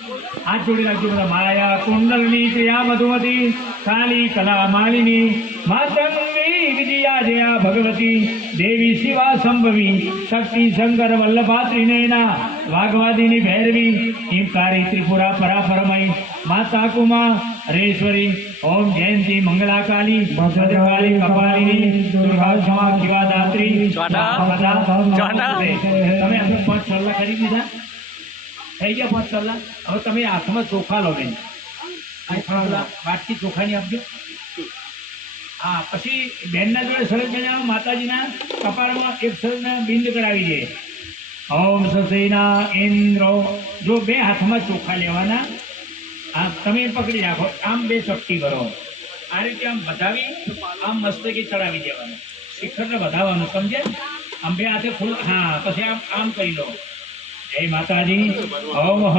હાથ જોડી રાખજો બધા. માયા કુંડલની ક્રિયા મધુમતી કાલી કલા માલિની માતંગી વિજયા જયા ભગવતી દેવી શિવા સંભવી શક્તિ શંકર વલ્લભા ત્રિનયના વાઘવાદીની ભૈરવી હિમકારી ત્રિપુરા પરાપરમય માતા કુમારેશ્વરી ઓમ જયંતી મંગલા કાલી ભદ્રકાળી કપાલિની દુર્ગા ક્ષમા શિવા દાત્રી તમે આપણે 5 સલ્લા કરી દીધા થઈ ગયા 5 સલ્લા. હવે તમે હાથમાં ચોખા લો બેન વાટકી ચોખાની આપજો. હા પછી બેનના જોડે સરસ મજામાં માતાજીના કપાળમાં એક સરસના બિંદ કરાવી દે. ઓમ સસેના ઇન્દ્રો. જો 2 હાથમાં ચોખા લેવાના. આ તમે પકડી રાખો. આમ 2 ચપટી કરો. આ રીતે આમ વધાવી આમ મસ્તકી ચડાવી દેવાનું. શિખરને વધાવવાનું સમજે. આમ 2 હાથે ફૂલ. હા પછી આમ આમ કરી લો. જય માતાજી. ઓમ